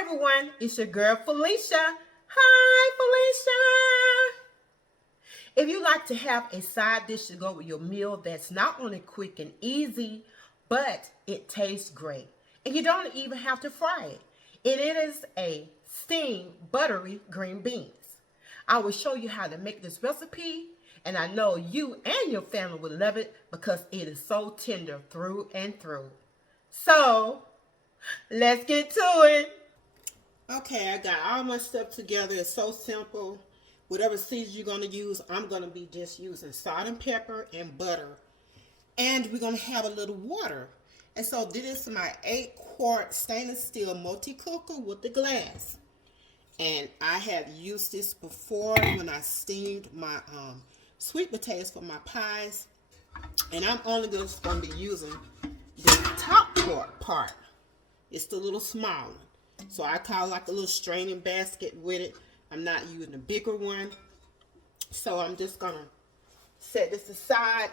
Hi everyone, it's your girl Felicia. Hi Felicia. If you like to have a side dish to go with your meal that's not only quick and easy, but it tastes great, and you don't even have to fry it. It is a steamed buttery green beans. I will show you how to make this recipe, and I know you and your family will love it because it is so tender through and through. So, let's get to it. Okay, I got all my stuff together. It's so simple. Whatever seeds you're going to use, I'm going to be just using salt and pepper and butter. And we're going to have a little water. And so this is my 8-quart stainless steel multi-cooker with the glass. And I have used this before when I steamed my sweet potatoes for my pies. And I'm only just going to be using the top part. It's the little small one. So I call it like a little straining basket with it. I'm not using a bigger one. So I'm just going to set this aside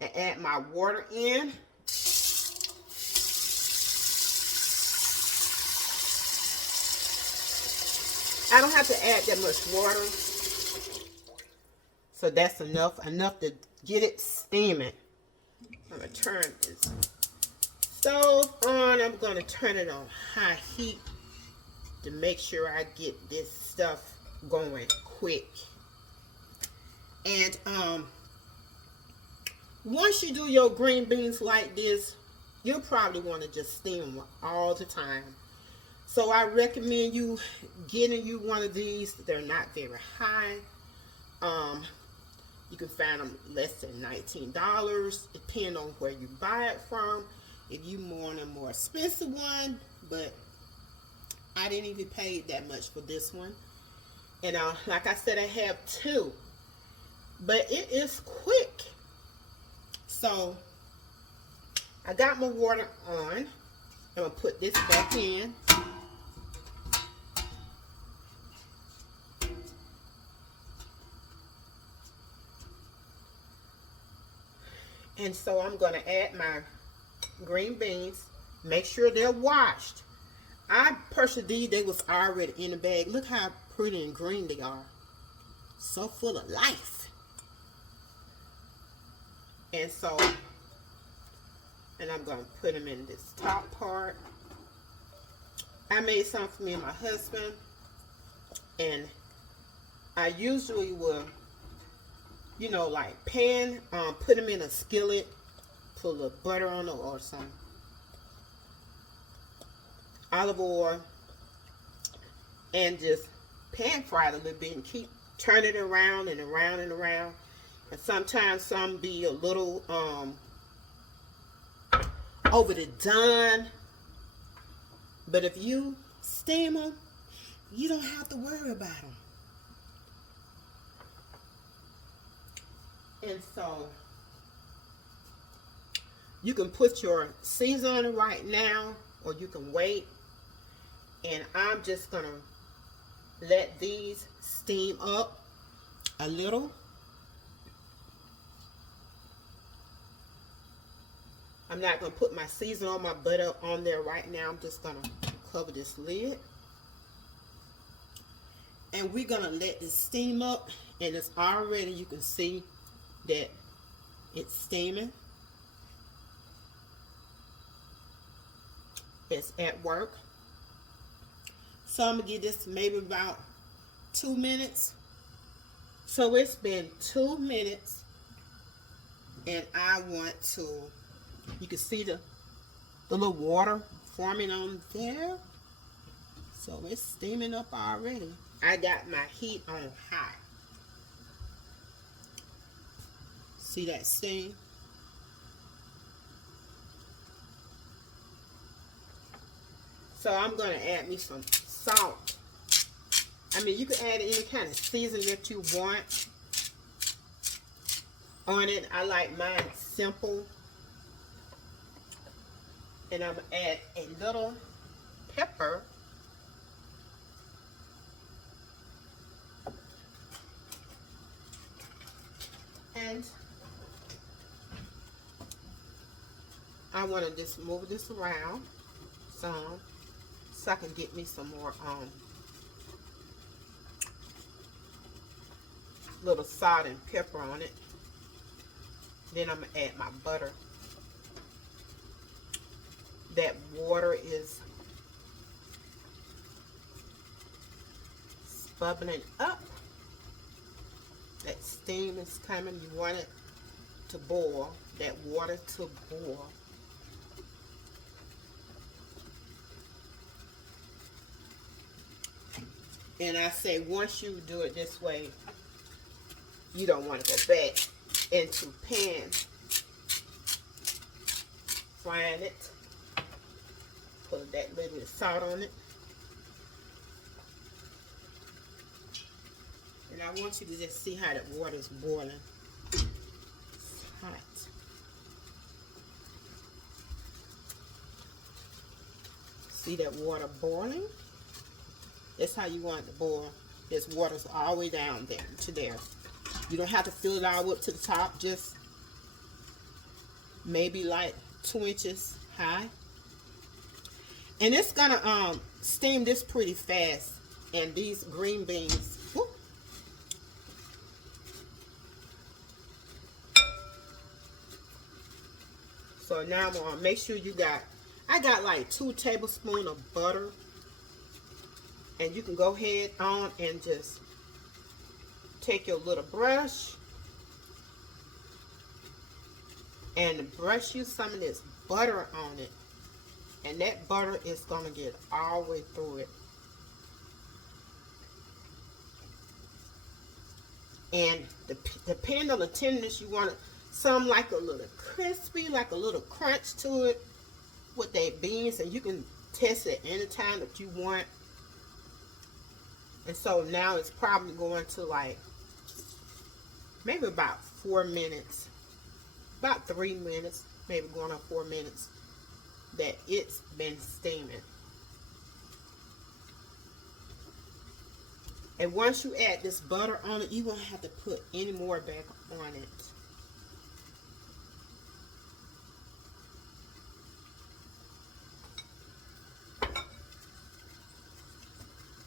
and add my water in. I don't have to add that much water. So that's enough to get it steaming. I'm going to turn this stove on. I'm going to turn it on high heat to make sure I get this stuff going quick. And once you do your green beans like this, you'll probably want to just steam them all the time. So I recommend you getting you one of these. They're not very high. You can find them less than $19, depending on where you buy it from. If you want a more expensive one, but I didn't even pay that much for this one. And like I said, I have two, but it is quick. So I got my water on. I'm gonna put this back in. And so I'm gonna add my green beans. Make sure they're washed. I purchased these, they was already in the bag. Look how pretty and green they are. So full of life. And so, and I'm going to put them in this top part. I made some for me and my husband. And I usually will, you know, like put them in a skillet, put a little butter on it or some olive oil, and just pan fry it a little bit and keep turning it around and around and around. And sometimes some be a little over the done, but if you steam them, you don't have to worry about them. And so you can put your season on it right now, or you can wait. And I'm just gonna let these steam up a little. I'm not gonna put my season on my butter on there right now. I'm just gonna cover this lid. And we're gonna let this steam up. And it's already, you can see that it's steaming. It's at work. So I'm gonna give this maybe about 2 minutes. So it's been 2 minutes, and I want to, you can see the little water forming on there. So it's steaming up already. I got my heat on high. See that steam? So I'm going to add me some salt. I mean, you can add any kind of seasoning that you want on it. I like mine simple. And I'm going to add a little pepper. And I want to just move this around some. so I can get me some more little salt and pepper on it. Then I'm gonna add my butter. That water is bubbling up. That steam is coming. You want it to boil. That water to boil. And I say once you do it this way, you don't want to go back into pan frying it. Put that little bit of salt on it. And I want you to just see how the water is boiling. It's hot. See that water boiling? That's how you want it to boil. This water's all the way down there to there. You don't have to fill it all up to the top. Just maybe like 2 inches high. And it's gonna steam this pretty fast. And these green beans, whoop. So now I'm gonna make sure you got, I got like 2 tablespoons of butter. And you can go ahead on and just take your little brush and brush you some of this butter on it. And that butter is gonna get all the way through it. And depending on the tenderness, you want it some like a little crispy, like a little crunch to it with that beans. And you can test it anytime that you want. And so now it's probably going to like maybe about 4 minutes, about 3 minutes, maybe going on 4 minutes that it's been steaming. And once you add this butter on it, you won't have to put any more back on it.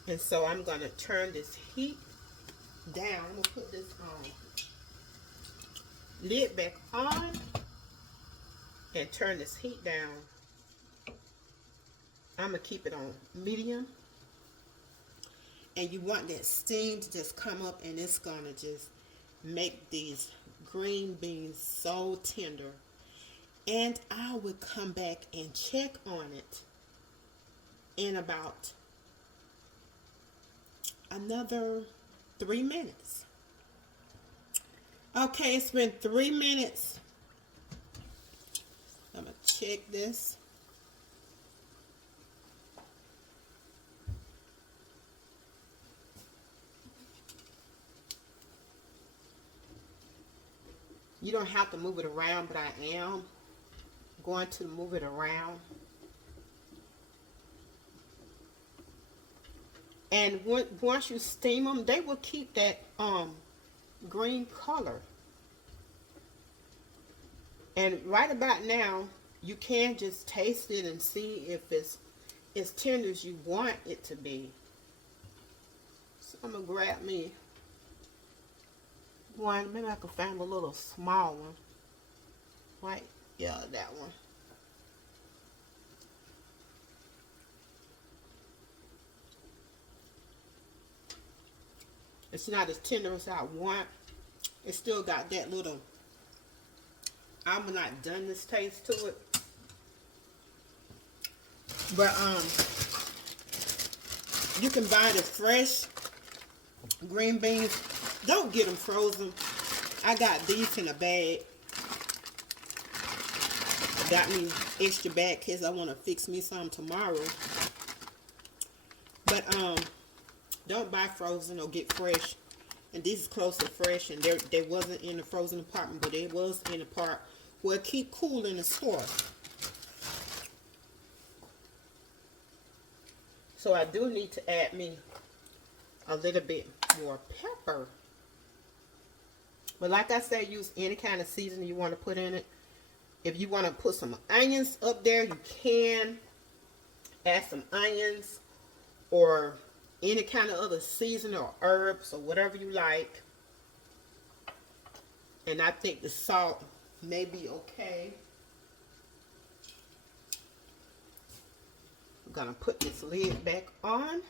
And so I'm going to turn this heat down. I'm going to put this lid back on and turn this heat down. I'm going to keep it on medium. And you want that steam to just come up, and it's going to just make these green beans so tender. And I will come back and check on it in about another 3 minutes. Okay, it's been 3 minutes. I'm going to check this. You don't have to move it around, but I am going to move it around. And once you steam them, they will keep that green color. And right about now, you can just taste it and see if it's as tender as you want it to be. So I'm going to grab me one. Maybe I can find a little small one. Right? Yeah, that one. It's not as tender as I want. It's still got that little, I'm not done this taste to it. But you can buy the fresh green beans. Don't get them frozen. I got these in a bag. Got me extra bag because I want to fix me some tomorrow. But don't buy frozen or get fresh. And this is close to fresh, and they wasn't in the frozen department, but it was in the part where it keep cool in the store. So I do need to add me a little bit more pepper. But like I said, use any kind of seasoning you want to put in it. If you want to put some onions up there, you can. Add some onions or any kind of other seasoning or herbs or whatever you like. And I think the salt may be okay. I'm gonna put this lid back on.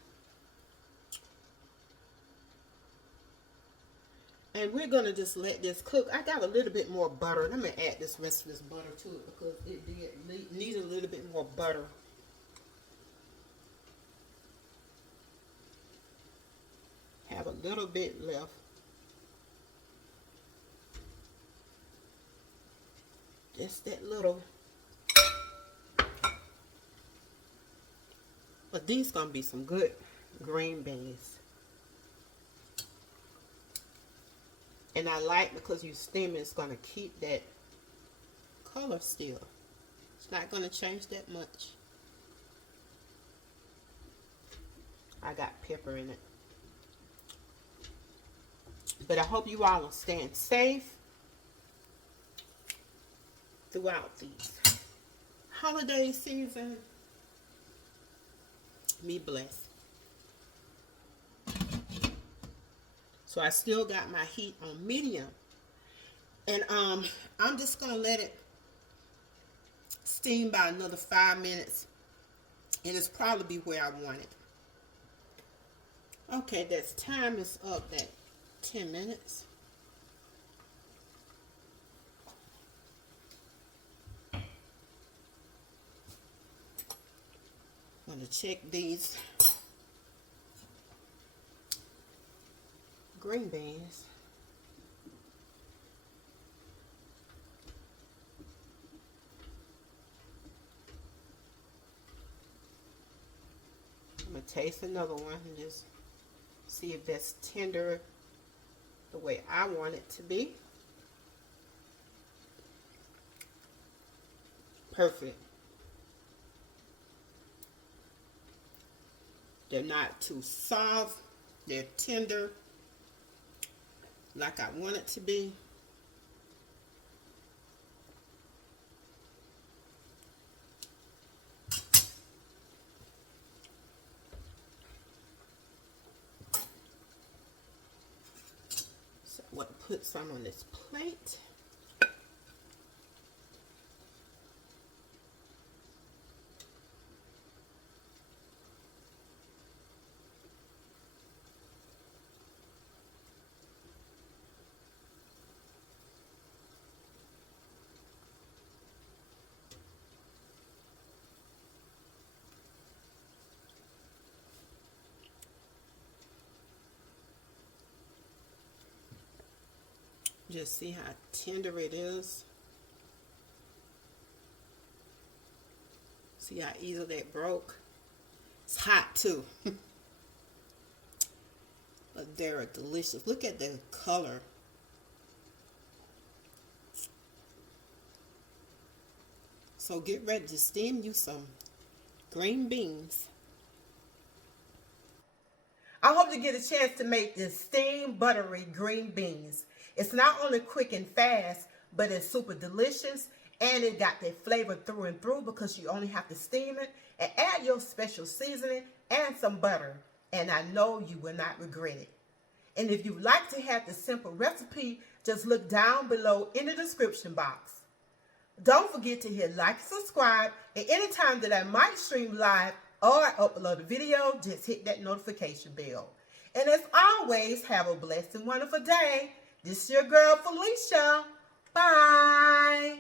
And we're gonna just let this cook. I got a little bit more butter. Let me add this rest of this butter to it because it did need a little bit more butter. Have a little bit left. Just that little. But these gonna be some good green beans. And I like because you steam it, it's gonna keep that color still. It's not gonna change that much. I got pepper in it. But I hope you all are staying safe throughout these holiday season. Be blessed. So I still got my heat on medium. And I'm just gonna let it steam by another 5 minutes. And it's probably be where I want it. Okay, that's time is up. That 10 minutes. I'm going to check these green beans. I'm going to taste another one and just see if that's tender the way I want it to be. Perfect. They're not too soft. They're tender like I want it to be. So what, put some on this plate. Just see how tender it is. See how easily that broke. It's hot too. But they're delicious. Look at the color. So get ready to steam you some green beans. I hope you get a chance to make this steamed buttery green beans. It's not only quick and fast, but it's super delicious. And it got that flavor through and through because you only have to steam it and add your special seasoning and some butter. And I know you will not regret it. And if you'd like to have the simple recipe, just look down below in the description box. Don't forget to hit like and subscribe. And anytime that I might stream live or upload a video, just hit that notification bell. And as always, have a blessed and wonderful day. This is your girl, Felicia. Bye.